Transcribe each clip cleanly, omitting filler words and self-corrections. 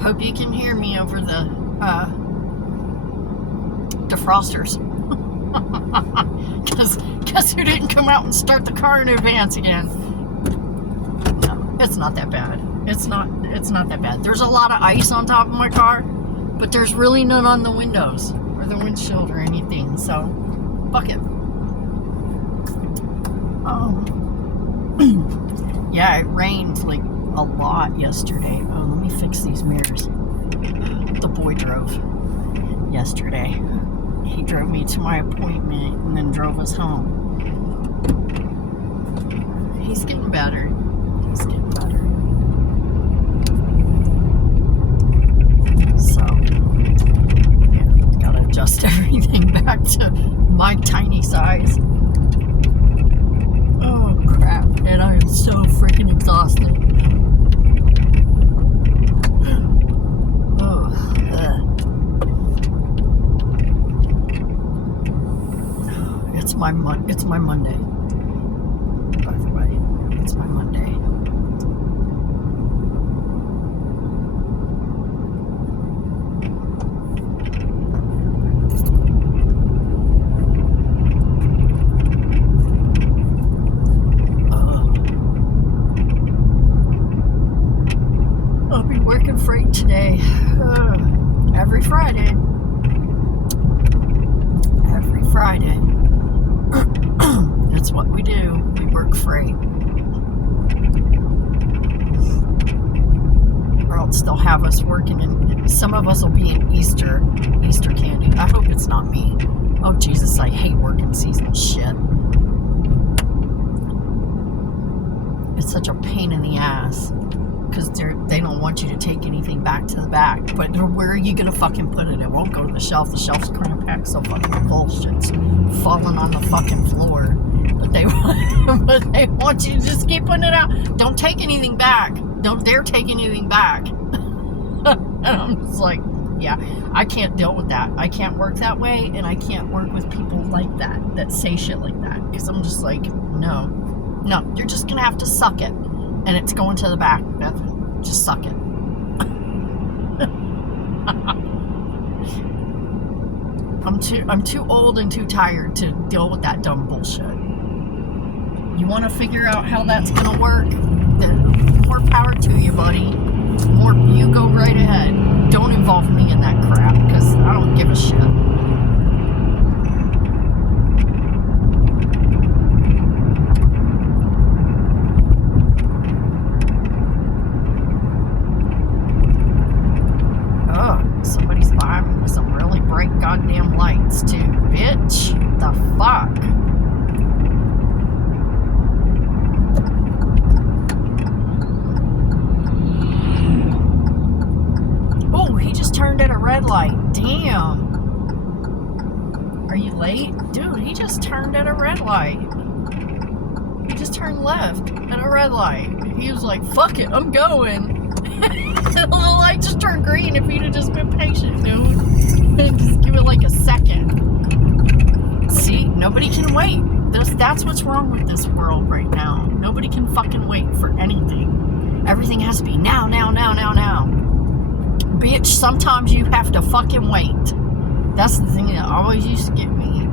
Hope you can hear me over the defrosters. Guess who didn't come out and start the car in advance again? No, it's not that bad. It's not that bad. There's a lot of ice on top of my car, but there's really none on the windows or the windshield or anything. So, fuck it. Yeah, it rained like a lot yesterday. Oh, let me fix these mirrors. The boy drove yesterday. He drove me to my appointment and then drove us home. He's getting better. He's getting better. So, yeah, gotta adjust everything back to my tiny size. Oh, crap. And I am so freaking exhausted. It's my Monday. By the way, it's my Monday. I'll be working freight today. Every Friday. Every Friday. That's what we do. We work freight. Or else they'll have us working, and some of us will be in Easter candy. I hope it's not me. Oh Jesus, I hate working seasonal shit. It's such a pain in the ass because they don't want you to take anything back to the back. But where are you gonna fucking put it? It won't go to the shelf. The shelf's cramp packed, so fucking bullshit's falling on the fucking floor. But they want you to just keep putting it out. Don't take anything back. Don't dare take anything back. And I'm just like, yeah, I can't deal with that. I can't work that way, and I can't work with people like that say shit like that. Because I'm just like, no, you're just gonna have to suck it, and it's going to the back. Just suck it. I'm too old and too tired to deal with that dumb bullshit. You want to figure out how that's gonna work? Then more power to you, buddy. You go right ahead. Don't involve me in that crap, because I don't give a shit. Oh, somebody's behind me with some really bright goddamn lights too. Bitch, the fuck? Turned at a red light. Damn. Are you late? Dude, he just turned at a red light. He just turned left at a red light. He was like, fuck it, I'm going. The light just turned green. If he'd have just been patient, dude. Just give it like a second. See, nobody can wait. That's what's wrong with this world right now. Nobody can fucking wait for anything. Everything has to be now. Bitch, sometimes you have to fucking wait. That's the thing that always used to get me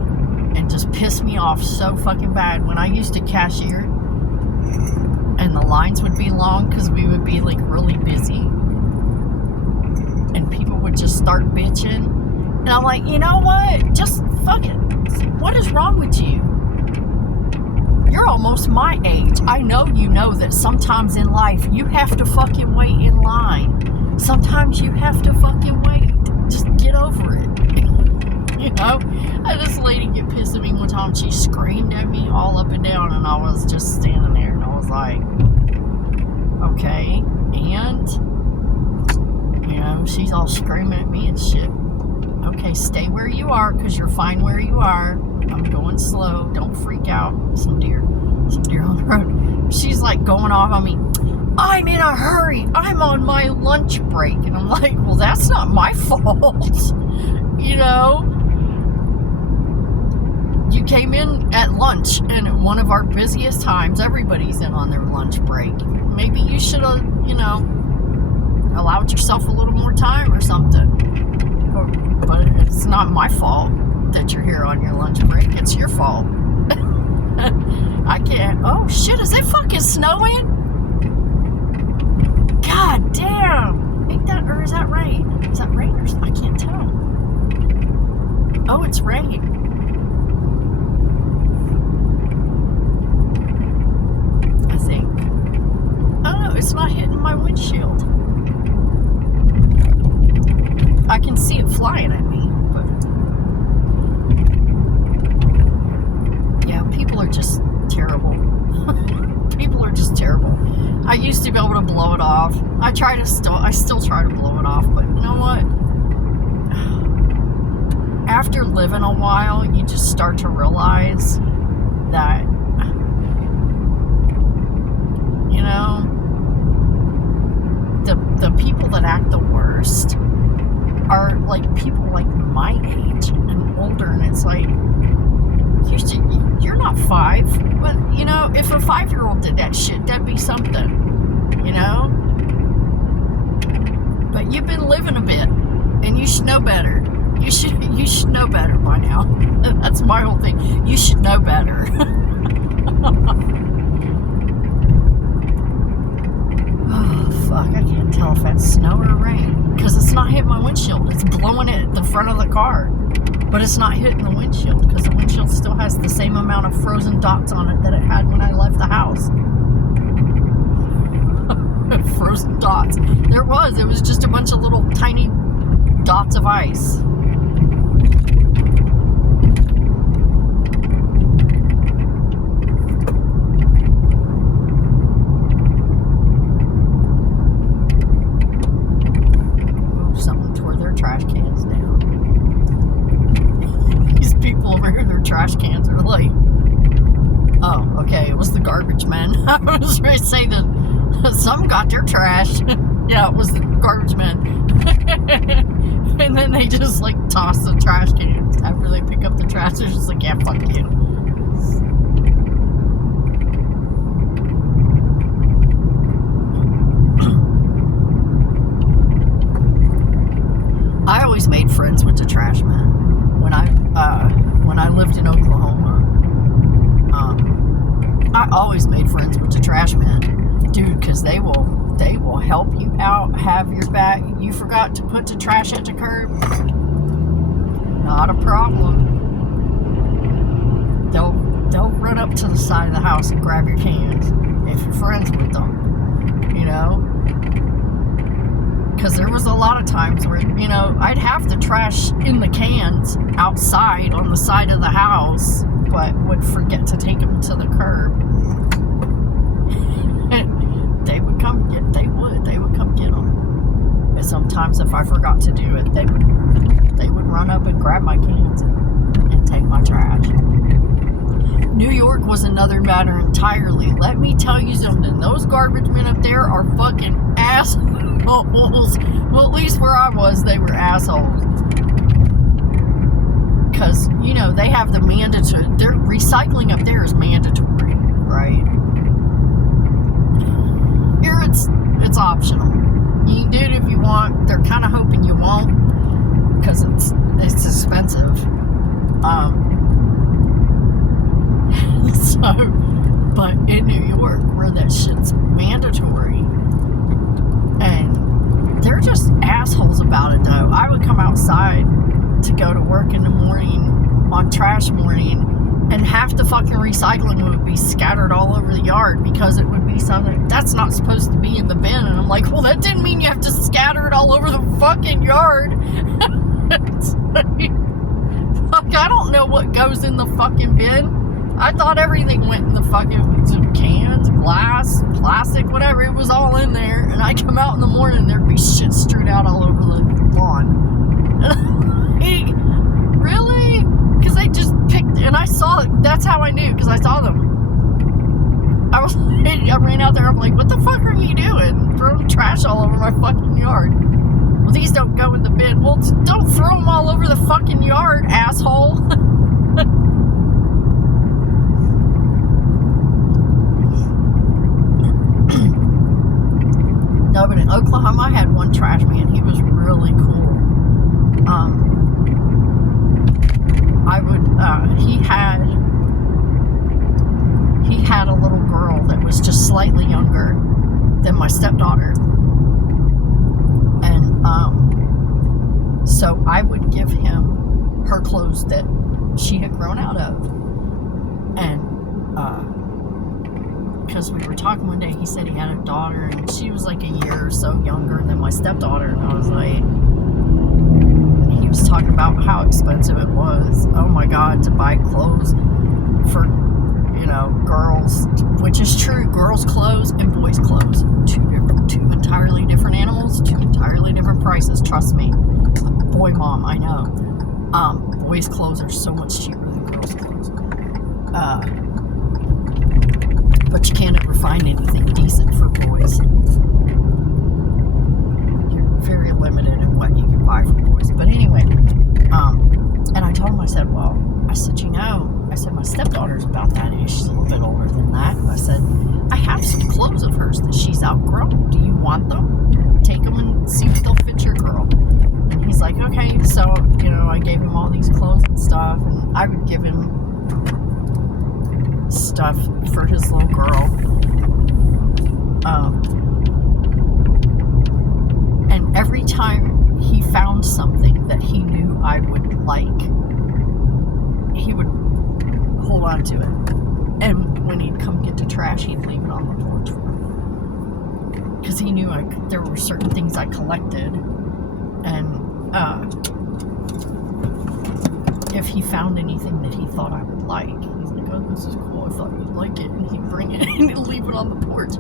and just piss me off so fucking bad when I used to cashier and the lines would be long because we would be like really busy and people would just start bitching, and I'm like, you know what, just fuck it. What is wrong with you? You're almost my age. I know you know that sometimes in life you have to fucking wait in line. Sometimes you have to fucking wait. Just get over it. You know? I had this lady get pissed at me one time. She screamed at me all up and down, and I was just standing there, and I was like, okay, and, you know, she's all screaming at me and shit. Okay, stay where you are, because you're fine where you are. I'm going slow. Don't freak out. Some deer on the road. She's like going off on me. I'm in a hurry. I'm on my lunch break. And I'm like, well, that's not my fault. You know? You came in at lunch, and at one of our busiest times, everybody's in on their lunch break. Maybe you should have, you know, allowed allowed yourself a little more time or something. But it's not my fault that you're here on your lunch break. It's your fault. I can't. Oh shit, is it fucking snowing? God damn. Ain't that, or is that rain? Is that rain or, I can't tell. Oh, it's rain. I think. Oh, it's not hitting my windshield. I can see it flying at me, but yeah, people are just terrible. People are just terrible. I used to be able to blow it off. I still try to blow it off, but you know what? After living a while, you just start to realize that, you know, the people that act the worst are like people like my age and older, and it's like, you're not 5, but you know, if a 5-year-old did that shit, that'd be something, you know. But you've been living a bit, and you should know better. You should know better by now. That's my whole thing. You should know better. Oh fuck! I can't tell if that's snow or rain because it's not hitting my windshield. It's blowing it at the front of the car. But it's not hitting the windshield because the windshield still has the same amount of frozen dots on it that it had when I left the house. Frozen dots. It was just a bunch of little tiny dots of ice. Oh, someone tore their trash cans down. Over here, their trash cans are like, oh, okay, it was the garbage men. I was ready to say that some got their trash. Yeah, it was the garbage men. And then they just like toss the trash cans after they pick up the trash. They're just like, yeah, fuck you. I always made friends with the trash men. When I lived in Oklahoma, I always made friends with the trash men, dude, because they will help you out, have your back. You forgot to put the trash at the curb? Not a problem. They'll run up to the side of the house and grab your cans if you're friends with them, you know? Because there was a lot of times where, you know, I'd have the trash in the cans outside on the side of the house, but would forget to take them to the curb. They would come get them. And sometimes if I forgot to do it, they would run up and grab my cans and take my trash. New York was another matter entirely. Let me tell you something. Those garbage men up there are fucking assholes. Well, at least where I was, they were assholes. Because, you know, they have the mandatory. Their recycling up there is mandatory, right? Here it's optional. You can do it if you want. They're kind of hoping you won't because it's expensive. So, but in New York, where that shit's mandatory, and they're just assholes about it, though. I would come outside to go to work in the morning on trash morning, and half the fucking recycling would be scattered all over the yard because it would be something that's not supposed to be in the bin. And I'm like, well, that didn't mean you have to scatter it all over the fucking yard. Like, I don't know what goes in the fucking bin. I thought everything went in the fucking cans, glass, plastic, whatever. It was all in there. And I come out in the morning and there'd be shit strewed out all over the lawn. And I'm like, really? Because they just picked, and I saw it. That's how I knew, because I saw them. I ran out there. I'm like, what the fuck are you doing? Throwing trash all over my fucking yard. Well, these don't go in the bin. Well, don't throw them all over the fucking yard, asshole. No, but in Oklahoma, I had one trash her clothes that she had grown out of. And because we were talking one day, he said he had a daughter, and she was like a year or so younger than my stepdaughter. And I was like, he was talking about how expensive it was. Oh my God, to buy clothes for, girls, which is true. Girls' clothes and boys' clothes, two entirely different animals, two entirely different prices. Trust me, boy, mom, I know. Boys' clothes are so much cheaper than girls' clothes. But you can't ever find anything decent for boys. You're very limited in what you can buy for boys. But anyway, and I told him, I said, my stepdaughter's about that age. She's a little bit older than that. I said, I have some clothes of hers that she's outgrown. Do you want them? Take them and see if they'll fit your girl. And he's like, okay. So, I gave him all these clothes and stuff, and I would give him stuff for his little girl. And every time he found something that he knew I would like, he would hold on to it. And when he'd come get the trash, he'd leave it on the porch for me. Because he knew there were certain things I collected. And if he found anything that he thought I would like, he's like, oh, this is cool, I thought you'd like it. And he'd bring it and he'd leave it on the porch.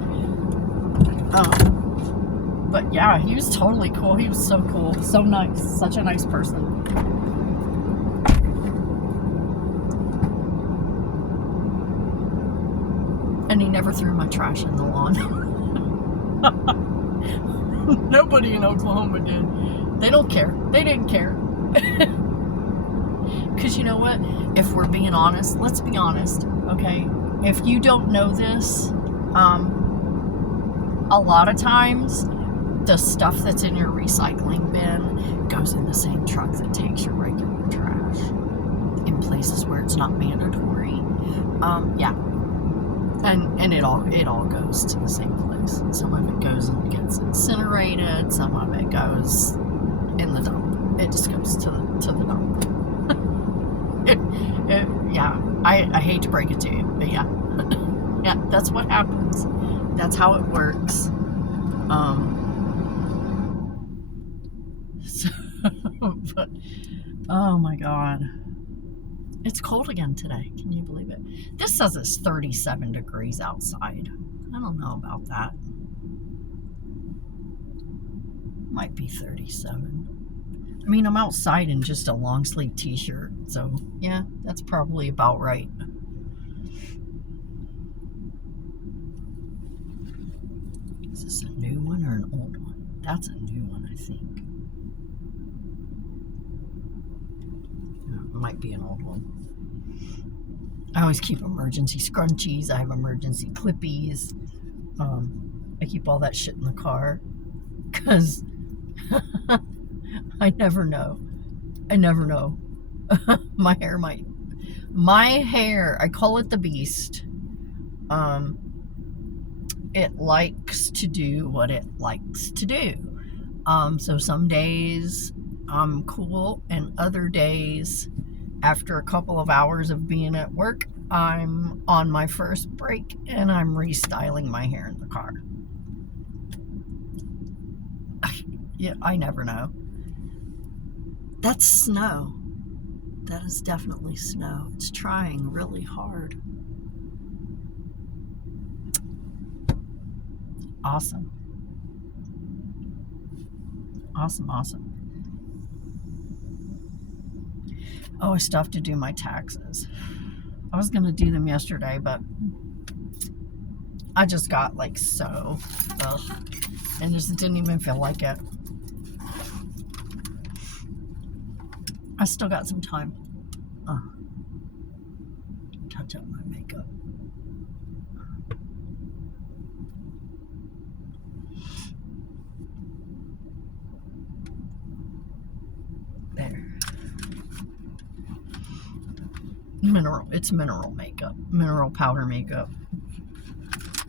But yeah, he was totally cool. He was so cool. So nice. Such a nice person. And he never threw my trash in the lawn. Nobody in Oklahoma did. They don't care. They didn't care. Because you know what? If we're being honest, let's be honest, okay? If you don't know this, a lot of times the stuff that's in your recycling bin goes in the same truck that takes your regular trash in places where it's not mandatory. Yeah. And it all goes to the same place. Some of it goes and gets incinerated. Some of it goes in the dump. It just goes to the dump. Yeah, I hate to break it to you, but yeah. Yeah, that's what happens. That's how it works. But, oh my God. It's cold again today. Can you believe it? This says it's 37 degrees outside. I don't know about that. Might be 37. I mean, I'm outside in just a long sleeve t-shirt. So, yeah, that's probably about right. Is this a new one or an old one? That's a new one, I think. It might be an old one. I always keep emergency scrunchies. I have emergency clippies. I keep all that shit in the car because I never know. My hair, I call it the beast. It likes to do what it likes to do. So some days I'm cool, and other days, after a couple of hours of being at work, I'm on my first break and I'm restyling my hair in the car. Yeah, I never know. That's snow. That is definitely snow. It's trying really hard. Awesome. Awesome. Oh, I still have to do my taxes. I was going to do them yesterday, but I just got and just didn't even feel like it. I still got some time. Touch up my makeup. There. It's mineral makeup. Mineral powder makeup.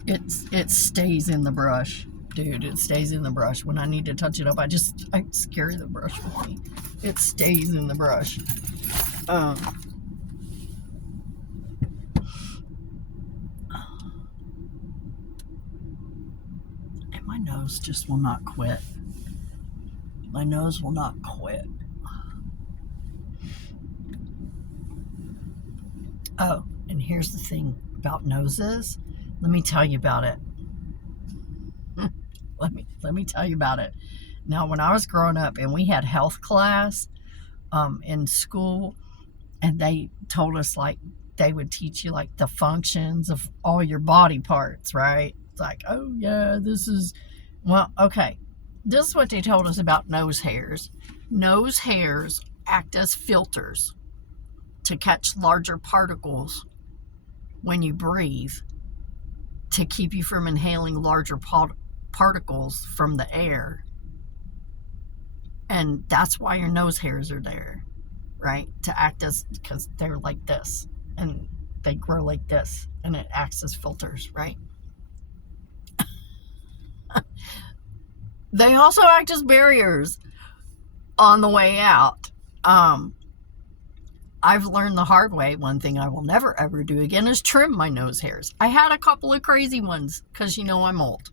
It stays in the brush. dude. It stays in the brush. When I need to touch it up, I carry the brush with me. It stays in the brush. And my nose just will not quit. My nose will not quit. Oh, and here's the thing about noses. Let me tell you about it. Let me tell you about it. Now, when I was growing up and we had health class in school, and they told us, like, they would teach you, like, the functions of all your body parts, right? It's like, oh, yeah, well, okay. This is what they told us about nose hairs. Nose hairs act as filters to catch larger particles when you breathe, to keep you from inhaling larger particles from the air. And that's why your nose hairs are there, right? To act as, because they're like this and they grow like this, and it acts as filters, right? They also act as barriers on the way out. I've learned the hard way. One thing I will never ever do again is trim my nose hairs. I had a couple of crazy ones, because I'm old.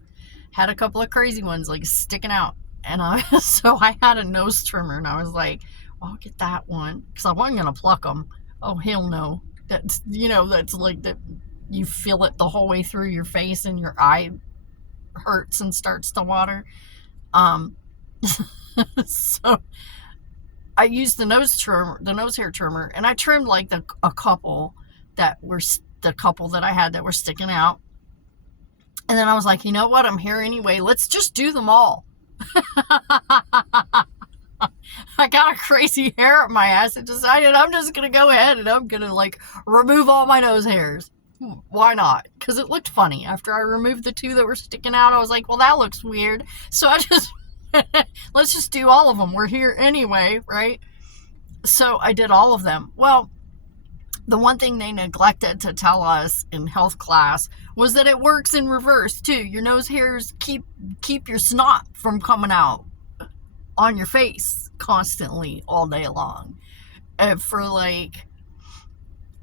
Had a couple of crazy ones, like, sticking out. And so I had a nose trimmer, and I was like, well, I'll get that one, because I wasn't going to pluck them. Oh, hell no. That's, that's like that. You feel it the whole way through your face, and your eye hurts and starts to water. So I used the nose hair trimmer, and I trimmed like a couple that I had that were sticking out. And then I was like, you know what? I'm here anyway. Let's just do them all. I got a crazy hair up my ass and decided I'm just going to go ahead and I'm going to, like, remove all my nose hairs. Why not? Because it looked funny. After I removed the two that were sticking out, I was like, well, that looks weird. So I just, let's just do all of them. We're here anyway, right? So I did all of them. Well, the one thing they neglected to tell us in health class was that it works in reverse too. Your nose hairs keep your snot from coming out on your face constantly all day long. And for like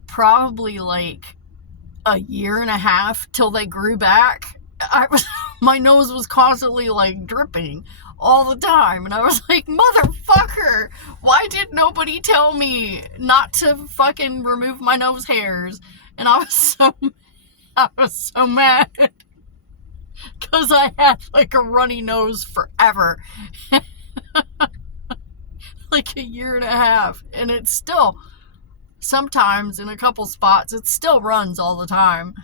probably like a year and a half till they grew back, my nose was constantly like dripping all the time, and I was like, motherfucker, why did nobody tell me not to fucking remove my nose hairs? And I was so mad because I had like a runny nose forever. Like a year and a half, and it's still sometimes in a couple spots it still runs all the time.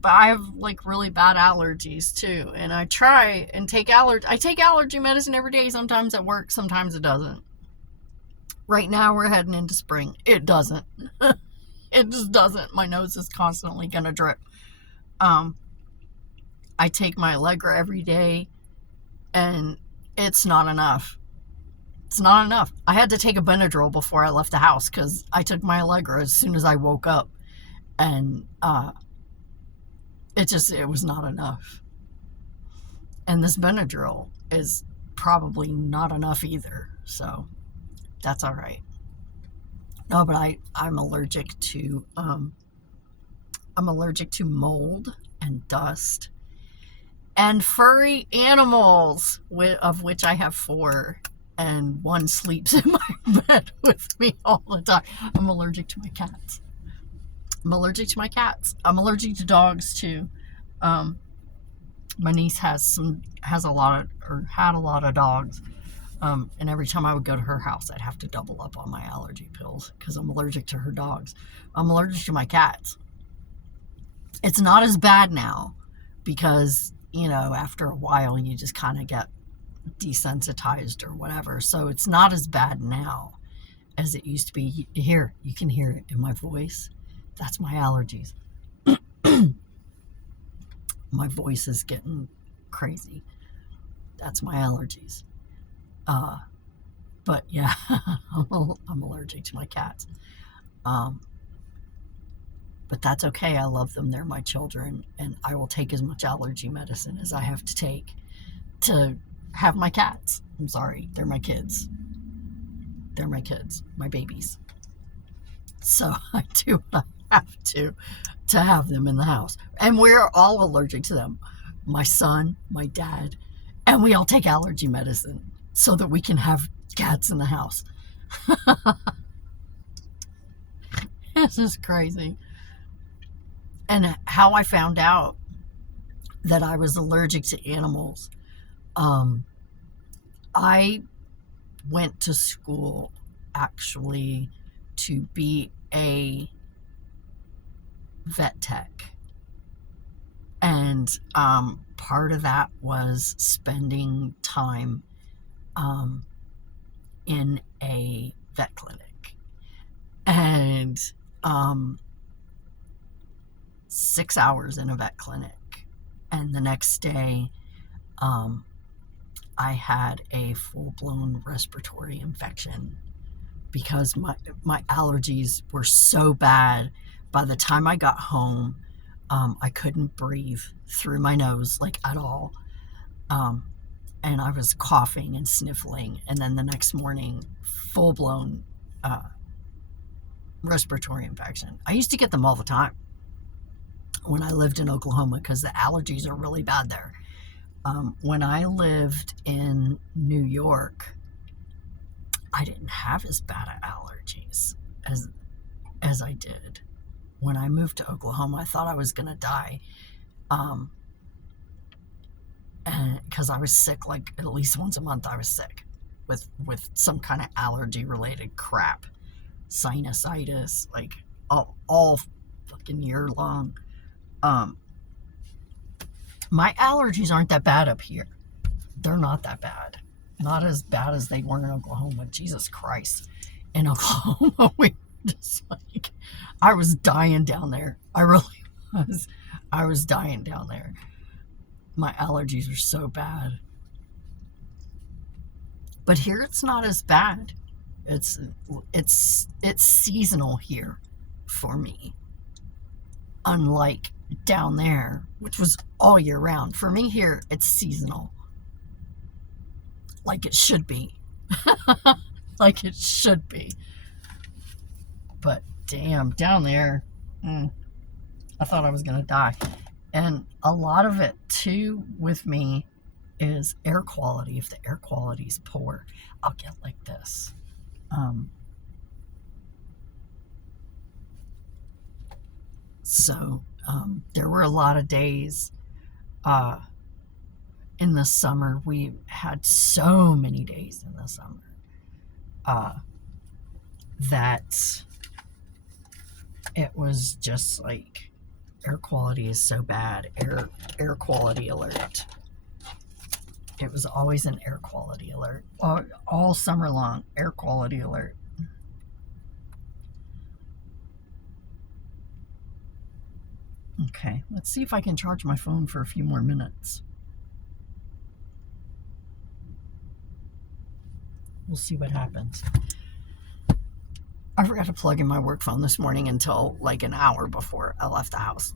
But I have like really bad allergies too, and I try and take allergy medicine every day. Sometimes it works, sometimes it doesn't. Right now we're heading into spring. It doesn't. It just doesn't. My nose is constantly gonna drip. I take my Allegra every day, and it's not enough. It's not enough. I had to take a Benadryl before I left the house because I took my Allegra as soon as I woke up, and it was not enough. And this Benadryl is probably not enough either, so that's all right. No, but I'm allergic to mold and dust and furry animals, of which I have 4, and one sleeps in my bed with me all the time. I'm allergic to my cats. I'm allergic to dogs too. My niece had a lot of dogs. And every time I would go to her house, I'd have to double up on my allergy pills because I'm allergic to her dogs. I'm allergic to my cats. It's not as bad now because, after a while you just kind of get desensitized or whatever. So it's not as bad now as it used to be. Here, you can hear it in my voice. That's my allergies. My voice is getting crazy. That's my allergies. But yeah, I'm allergic to my cats. But that's okay. I love them. They're my children, and I will take as much allergy medicine as I have to take to have my cats. I'm sorry, they're my kids. They're my kids, my babies. So I do have to have them in the house. And we're all allergic to them. My son, my dad, and we all take allergy medicine so that we can have cats in the house. This is crazy. And how I found out that I was allergic to animals, I went to school actually to be a vet tech. And part of that was spending time in a vet clinic. And 6 hours in a vet clinic. And the next day, I had a full-blown respiratory infection because my allergies were so bad. By the time I got home, I couldn't breathe through my nose, like, at all. And I was coughing and sniffling. And then the next morning, full-blown respiratory infection. I used to get them all the time when I lived in Oklahoma because the allergies are really bad there. When I lived in New York, I didn't have as bad allergies as I did. When I moved to Oklahoma, I thought I was going to die. And because I was sick, like at least once a month I was sick with some kind of allergy related crap, sinusitis, like all fucking year long. My allergies aren't that bad up here. They're not that bad. Not as bad as they were in Oklahoma. Jesus Christ. In Oklahoma, we were just like, I was dying down there. I really was. I was dying down there. My allergies were so bad. But here it's not as bad. It's seasonal here for me. Unlike down there, which was all year round. For me here, it's seasonal. Like it should be. Like it should be. But damn, down there, I thought I was going to die. And a lot of it, too, with me is air quality. If the air quality is poor, I'll get like this. So there were a lot of days in the summer. We had so many days in the summer that it was just like air quality is so bad. Air quality alert. It was always an air quality alert. All summer long, air quality alert. Okay, let's see if I can charge my phone for a few more minutes. We'll see what happens. I forgot to plug in my work phone this morning until like an hour before I left the house.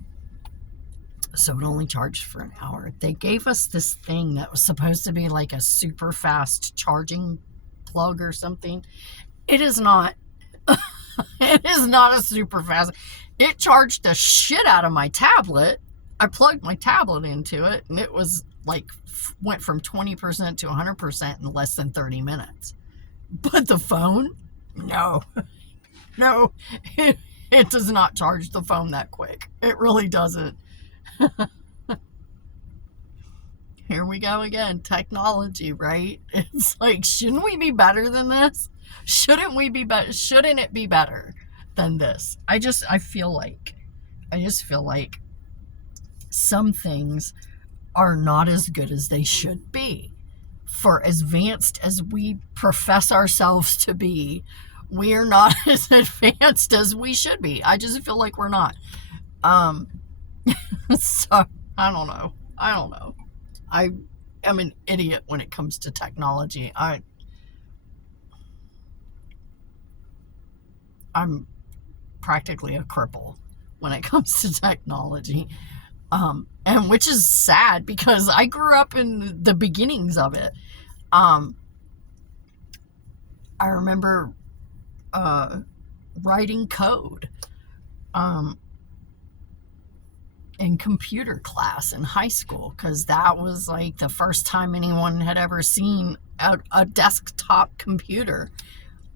So it only charged for an hour. They gave us this thing that was supposed to be like a super fast charging plug or something. It is not. It is not a super fast. It charged the shit out of my tablet. I plugged my tablet into it and it was like went from 20% to 100% in less than 30 minutes. But the phone, no, it does not charge the phone that quick. It really doesn't. Here we go again. Technology, right? It's like, shouldn't we be better than this? Shouldn't we be better? Shouldn't it be better than this? I just feel like some things are not as good as they should be. For as advanced as we profess ourselves to be, we are not as advanced as we should be. I just feel like we're not. So, I don't know. I am an idiot when it comes to technology. I'm practically a cripple when it comes to technology. And which is sad because I grew up in the beginnings of it. I remember writing code in computer class in high school because that was like the first time anyone had ever seen a desktop computer.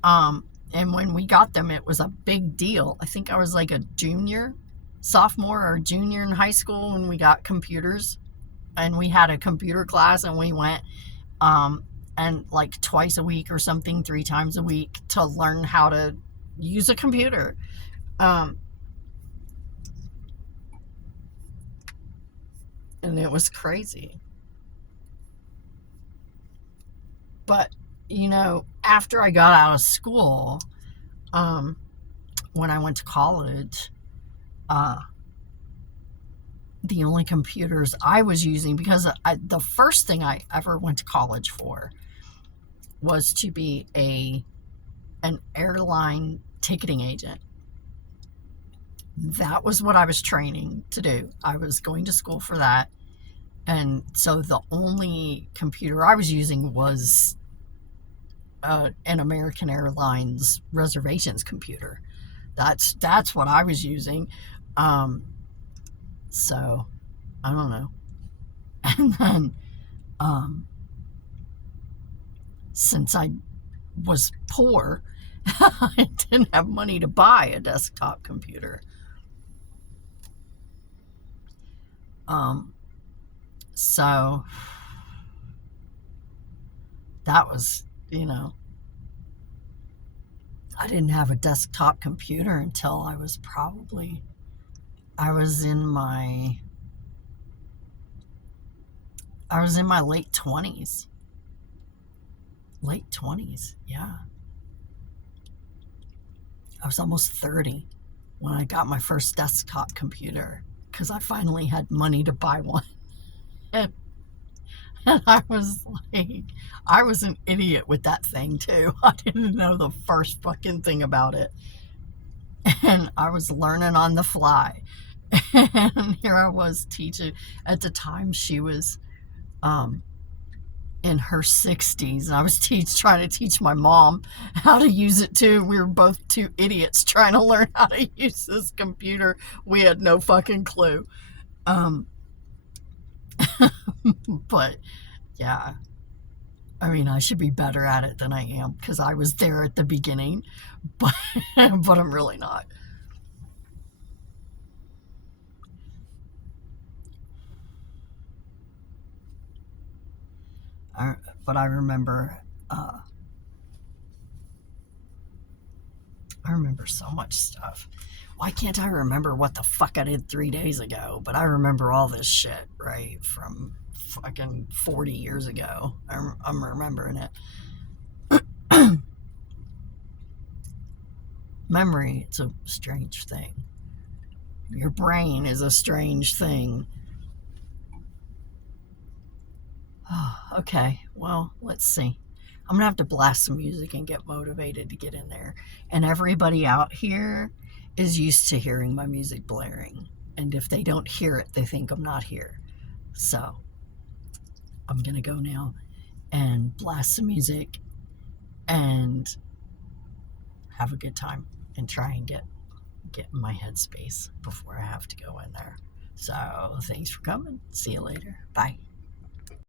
And when we got them, it was a big deal. I think I was like a sophomore or junior in high school when we got computers, and we had a computer class, and we went and like twice a week or something, 3 times a week to learn how to use a computer. And it was crazy. But, after I got out of school, when I went to college, the only computers I was using, because the first thing I ever went to college for was to be an airline ticketing agent. That was what I was training to do. I was going to school for that. And so the only computer I was using was an American Airlines reservations computer. That's what I was using. So I don't know. And then since I was poor, I didn't have money to buy a desktop computer. So that was, I didn't have a desktop computer until I was in my late 20s. Late 20s, yeah. I was almost 30 when I got my first desktop computer because I finally had money to buy one. And I was an idiot with that thing too. I didn't know the first fucking thing about it. And I was learning on the fly. And here I was teaching. At the time, she was in her 60s. And I was trying to teach my mom how to use it too. We were both two idiots trying to learn how to use this computer. We had no fucking clue. But yeah, I mean, I should be better at it than I am because I was there at the beginning, but I'm really not. But I remember so much stuff. Why can't I remember what the fuck I did 3 days ago? But I remember all this shit, right, from fucking 40 years ago. I'm remembering it. Memory, it's a strange thing. Your brain is a strange thing. Okay, well, let's see. I'm gonna have to blast some music and get motivated to get in there. And everybody out here is used to hearing my music blaring. And if they don't hear it, they think I'm not here. So I'm gonna go now and blast some music and have a good time and try and get in my headspace before I have to go in there. So thanks for coming. See you later. Bye.